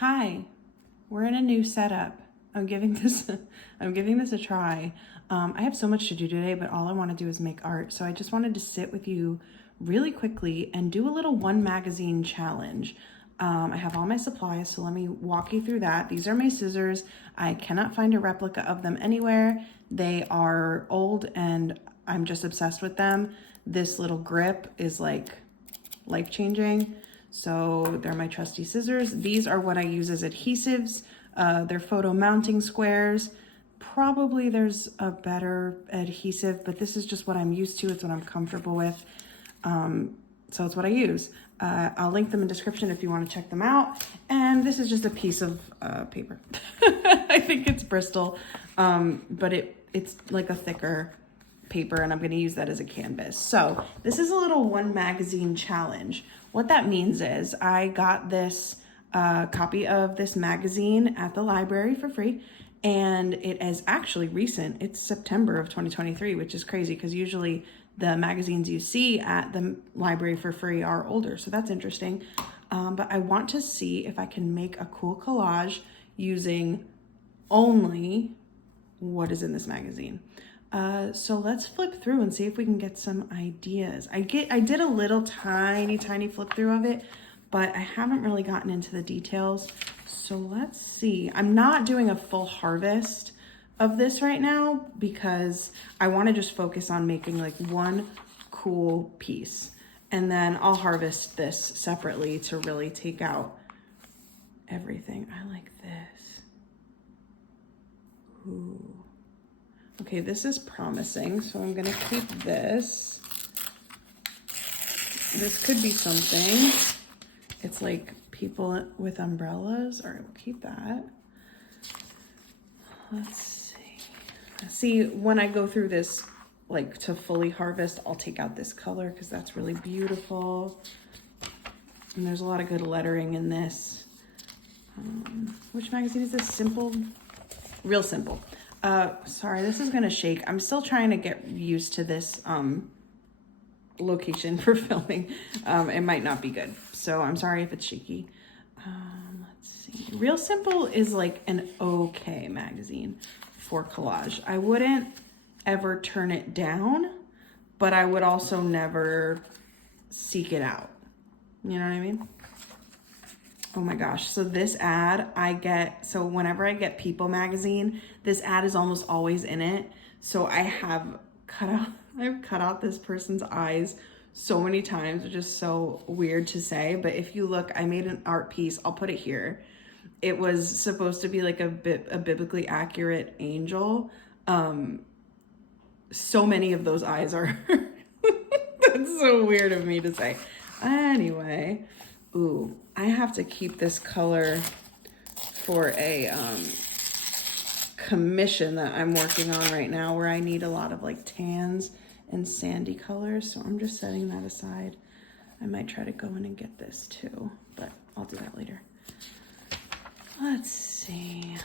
Hi, we're in a new setup. I'm giving this a try. I have so much to do today, but all I want to do is make art. So I just wanted to sit with you really quickly and do a little one magazine challenge. I have all my supplies, so let me walk you through that. These are my scissors. I cannot find a replica of them anywhere. They are old and I'm just obsessed with them. This little grip is like life-changing. So they're my trusty scissors. These are what I use as adhesives. They're photo mounting squares. Probably there's a better adhesive, but this is just what I'm used to. It's what I'm comfortable with. So it's what I use. I'll link them in the description if you want to check them out. And this is just a piece of paper. I think it's Bristol, but it's like a thicker paper, and I'm going to use that as a canvas. So this is a little one magazine challenge. What that means is I got this copy of this magazine at the library for free, and it is actually recent. It's September of 2023, which is crazy because usually the magazines you see at the library for free are older, so that's interesting. But I want to see if I can make a cool collage using only what is in this magazine. So let's flip through and see if we can get some ideas. I did a little tiny flip through of it, but I haven't really gotten into the details. So let's see. I'm not doing a full harvest of this right now because I want to just focus on making like one cool piece. And then I'll harvest this separately to really take out everything. I like this. Ooh. Okay, this is promising, so I'm gonna keep this. This could be something. It's like people with umbrellas. All right, we'll keep that. Let's see. See, when I go through this, like to fully harvest, I'll take out this color because that's really beautiful. And there's a lot of good lettering in this. Which magazine is this? Simple? Real Simple. Sorry, this is gonna shake. I'm still trying to get used to this location for filming. It might not be good, so I'm sorry if it's shaky. Let's see. Real Simple is like an okay magazine for collage. I wouldn't ever turn it down, but I would also never seek it out. You know what I mean? Oh my gosh, so this ad so whenever I get People magazine, this ad is almost always in it. So I've cut out this person's eyes so many times, which is so weird to say, but if you look, I made an art piece, I'll put it here. It was supposed to be like a biblically accurate angel. So many of those eyes are, that's so weird of me to say. Anyway, ooh, I have to keep this color for a commission that I'm working on right now where I need a lot of like tans and sandy colors. So I'm just setting that aside. I might try to go in and get this too, but I'll do that later. Let's see.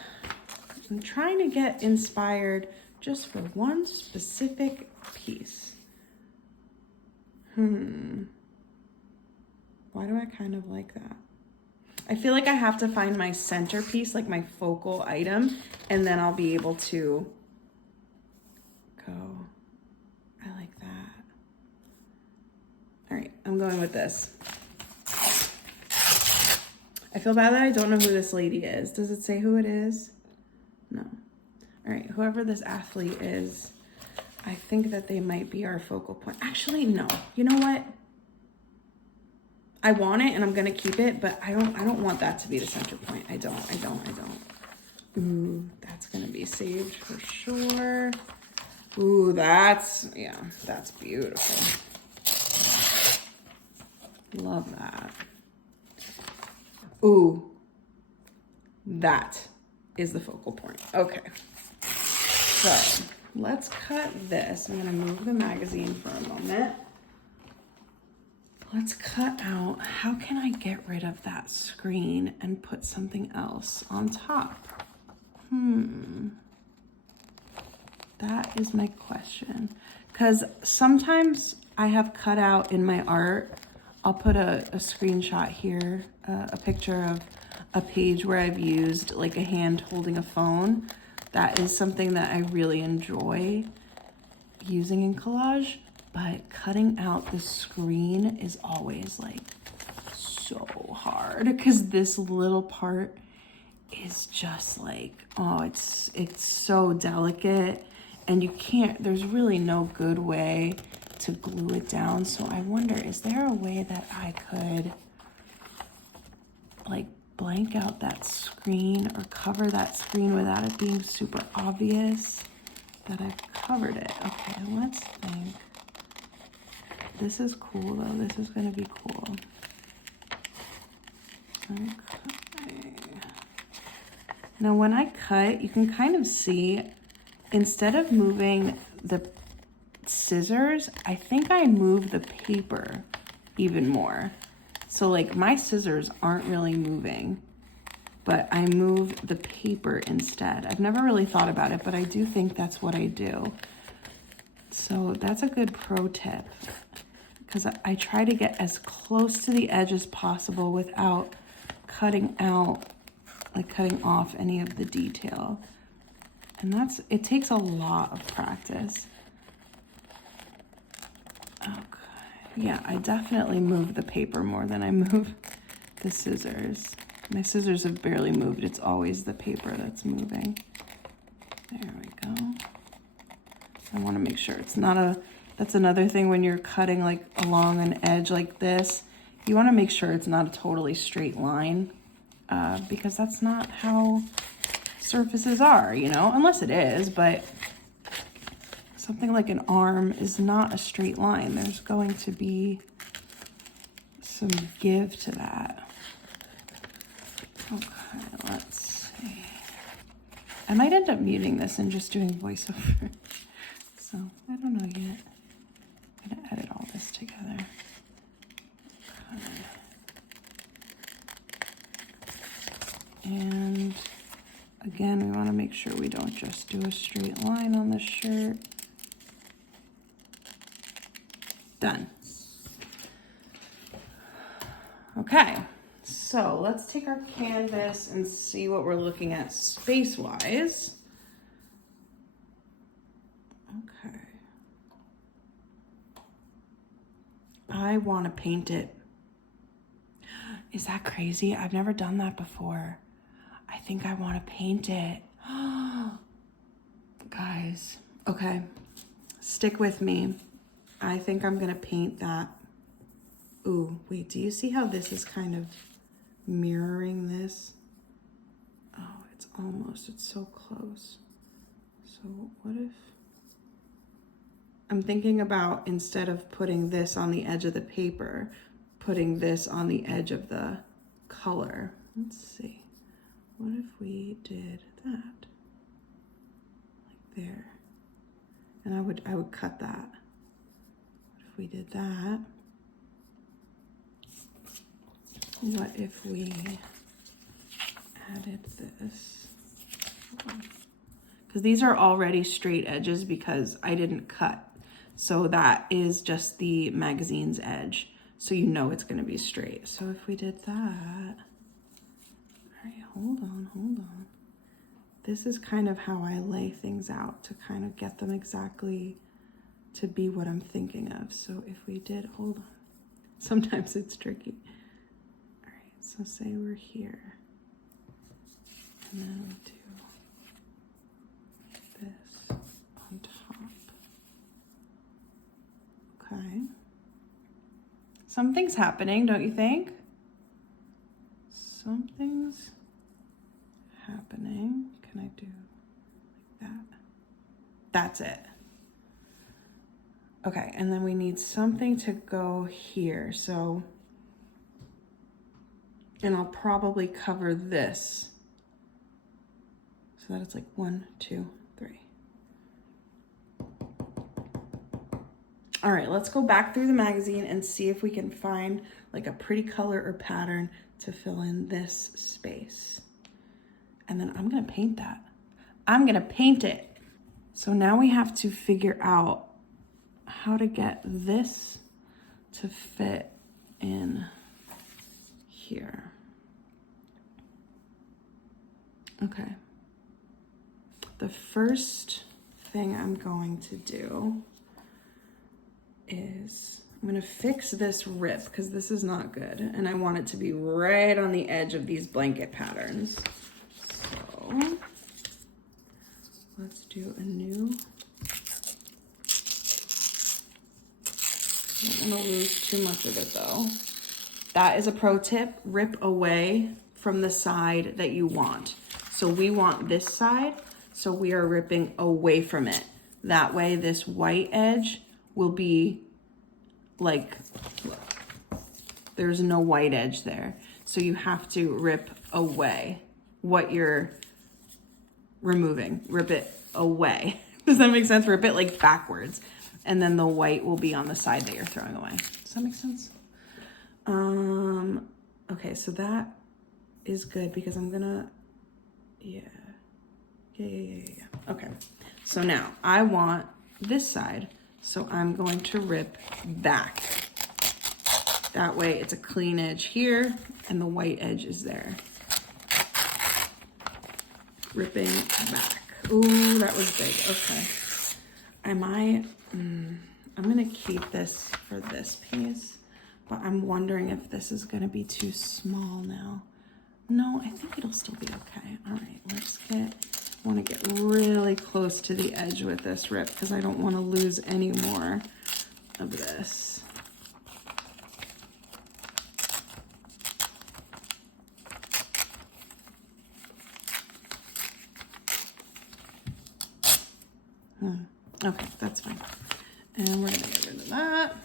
I'm trying to get inspired just for one specific piece. Why do I kind of like that? I feel like I have to find my centerpiece, like my focal item, and then I'll be able to go. I like that. All right, I'm going with this. I feel bad that I don't know who this lady is. Does it say who it is? No. All right, whoever this athlete is, I think that they might be our focal point. Actually, no. You know what? I want it and I'm gonna keep it, but I don't want that to be the center point. I don't. Ooh, that's gonna be saved for sure. Ooh, that's beautiful. Love that. Ooh, that is the focal point. Okay, so let's cut this. I'm gonna move the magazine for a moment. Let's cut out, how can I get rid of that screen and put something else on top? That is my question. Because sometimes I have cut out in my art, I'll put a screenshot here, a picture of a page where I've used like a hand holding a phone. That is something that I really enjoy using in collage, but cutting out the screen is always like so hard because this little part is just like, oh, it's so delicate, and you can't, there's really no good way to glue it down. So I wonder, is there a way that I could like blank out that screen or cover that screen without it being super obvious that I've covered it? Okay, let's think. This is cool though. This is gonna be cool. Okay. Now when I cut, you can kind of see, instead of moving the scissors, I think I move the paper even more. So like my scissors aren't really moving, but I move the paper instead. I've never really thought about it, but I do think that's what I do. So that's a good pro tip, because I try to get as close to the edge as possible without cutting out, like cutting off any of the detail. And it takes a lot of practice. Okay, yeah, I definitely move the paper more than I move the scissors. My scissors have barely moved. It's always the paper that's moving. There we go. I want to make sure it's not that's another thing when you're cutting like along an edge like this, you want to make sure it's not a totally straight line, because that's not how surfaces are, you know, unless it is, but something like an arm is not a straight line. There's going to be some give to that. Okay, let's see. I might end up muting this and just doing voiceover. So I don't know yet. I'm gonna edit all this together. Okay. And again, we want to make sure we don't just do a straight line on the shirt. Done. Okay, so let's take our canvas and see what we're looking at space-wise. Okay. I want to paint it. Is that crazy? I've never done that before. I think I want to paint it. Guys, okay, stick with me. I think I'm gonna paint that. Ooh, wait, do you see how this is kind of mirroring this? Oh, it's so close. So what if, I'm thinking about, instead of putting this on the edge of the paper, putting this on the edge of the color. Let's see, what if we did that? Like there. And I would cut that. What if we did that? What if we added this? Because these are already straight edges because I didn't cut. So that is just the magazine's edge. So you know it's gonna be straight. So if we did that, all right, hold on. This is kind of how I lay things out to kind of get them exactly to be what I'm thinking of. So if we did, hold on. Sometimes it's tricky. All right, so say we're here. And then we do this on top. Okay. Something's happening, don't you think? Something's happening. Can I do like that? That's it. Okay, and then we need something to go here. So, and I'll probably cover this so that it's like 1, 2, 3. All right, let's go back through the magazine and see if we can find like a pretty color or pattern to fill in this space. And then I'm gonna paint that. I'm gonna paint it. So now we have to figure out how to get this to fit in here. Okay. The first thing I'm going to do is I'm going to fix this rip because this is not good. And I want it to be right on the edge of these blanket patterns. So let's do a new. I don't want to lose too much of it though. That is a pro tip. Rip away from the side that you want. So we want this side, so we are ripping away from it. That way this white edge will be like, look, there's no white edge there. So you have to rip away what you're removing. Rip it away. Does that make sense? Rip it like backwards. And then the white will be on the side that you're throwing away. Does that make sense? Okay, so that is good because I'm gonna, yeah. Okay, so now I want this side, so I'm going to rip back. That way it's a clean edge here and the white edge is there. Ripping back. Ooh, that was big. Okay. I'm gonna keep this for this piece, but I'm wondering if this is gonna be too small now. No, I think it'll still be okay. All right, I wanna get really close to the edge with this rip because I don't wanna lose any more of this. Okay, that's fine. And we're gonna get rid of that.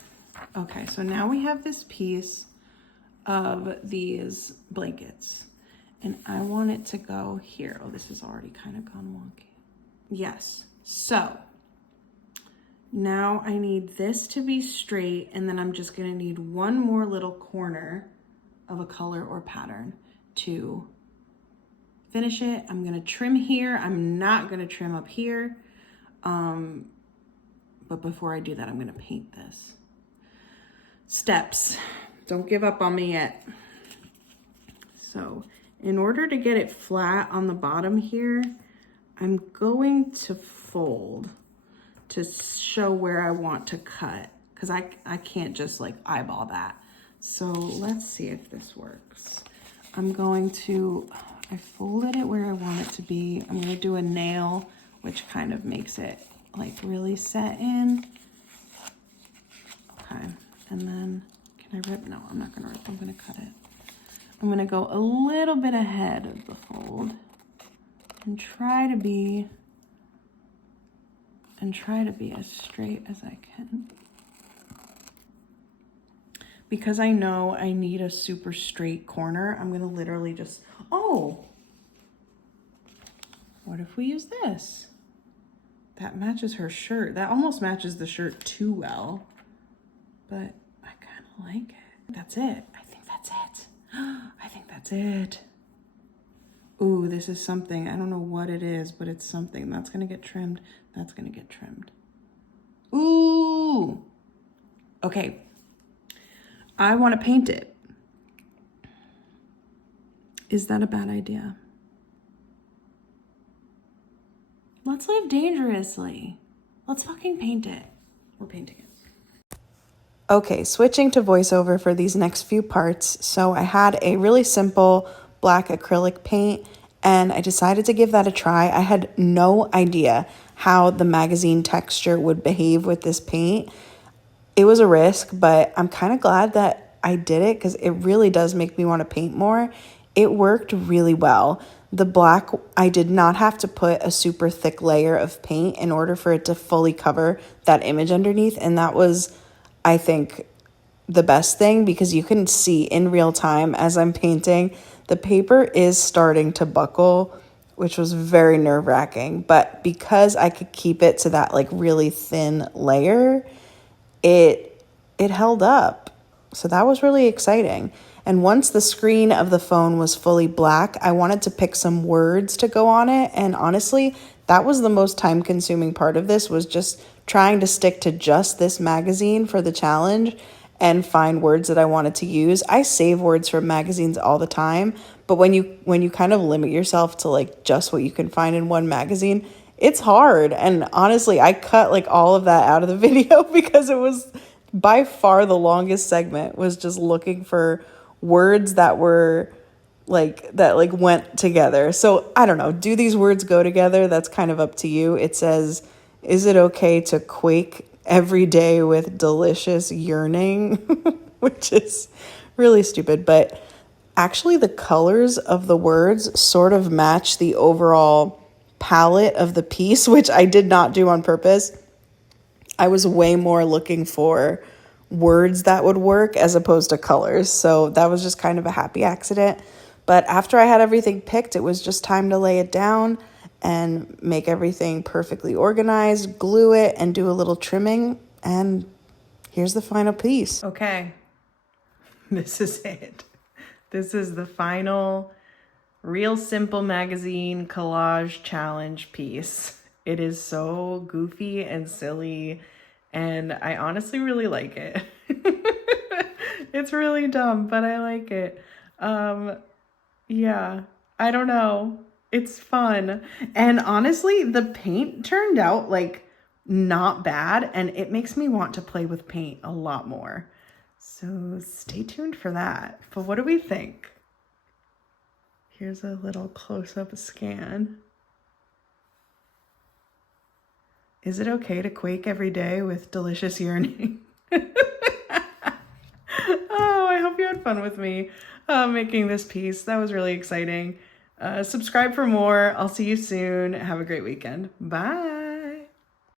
Okay, so now we have this piece of these blankets and I want it to go here. Oh, this has already kind of gone wonky. Yes, so now I need this to be straight and then I'm just gonna need one more little corner of a color or pattern to finish it. I'm gonna trim here. I'm not gonna trim up here. But before I do that, I'm gonna paint this. Steps, don't give up on me yet. So in order to get it flat on the bottom here, I'm going to fold to show where I want to cut because I can't just like eyeball that. So let's see if this works. I folded it where I want it to be. I'm gonna do a nail, which kind of makes it like really set in. Okay, and then can I rip? No, I'm not gonna rip, I'm gonna cut it. I'm gonna go a little bit ahead of the fold and try to be as straight as I can. Because I know I need a super straight corner, I'm gonna literally just, oh, what if we use this? That matches her shirt. That almost matches the shirt too well, but I kind of like it. That's it. I think that's it. I think that's it. Ooh, this is something. I don't know what it is, but it's something. That's gonna get trimmed. That's gonna get trimmed. Ooh. Okay. I want to paint it. Is that a bad idea? Let's live dangerously. Let's fucking paint it. We're painting it. Okay, switching to voiceover for these next few parts. So I had a really simple black acrylic paint and I decided to give that a try. I had no idea how the magazine texture would behave with this paint. It was a risk, but I'm kind of glad that I did it because it really does make me want to paint more. It worked really well. The black, I did not have to put a super thick layer of paint in order for it to fully cover that image underneath. And that was, I think, the best thing because you can see in real time as I'm painting, the paper is starting to buckle, which was very nerve-wracking. But because I could keep it to that like really thin layer, it held up. So that was really exciting. And once the screen of the phone was fully black, I wanted to pick some words to go on it. And honestly, that was the most time-consuming part of this, was just trying to stick to just this magazine for the challenge and find words that I wanted to use. I save words from magazines all the time, But when you kind of limit yourself to like just what you can find in one magazine, it's hard. And honestly, I cut like all of that out of the video because it was by far the longest segment, was just looking for words that were like went together. So I don't know, do these words go together? That's kind of up to you. It says, is it okay to quake every day with delicious yearning? Which is really stupid, but actually the colors of the words sort of match the overall palette of the piece, which I did not do on purpose. I was way more looking for words that would work as opposed to colors. So that was just kind of a happy accident. But after I had everything picked, it was just time to lay it down and make everything perfectly organized, glue it, and do a little trimming. And here's the final piece. Okay, this is it. This is the final Real Simple Magazine collage challenge piece. It is so goofy and silly, and I honestly really like it. It's really dumb, but I like it. Yeah, I don't know. It's fun. And honestly, the paint turned out like not bad, and it makes me want to play with paint a lot more. So stay tuned for that. But what do we think? Here's a little close-up scan. Is it okay to quake every day with delicious yearning? Oh, I hope you had fun with me making this piece. That was really exciting. Subscribe for more. I'll see you soon. Have a great weekend. Bye.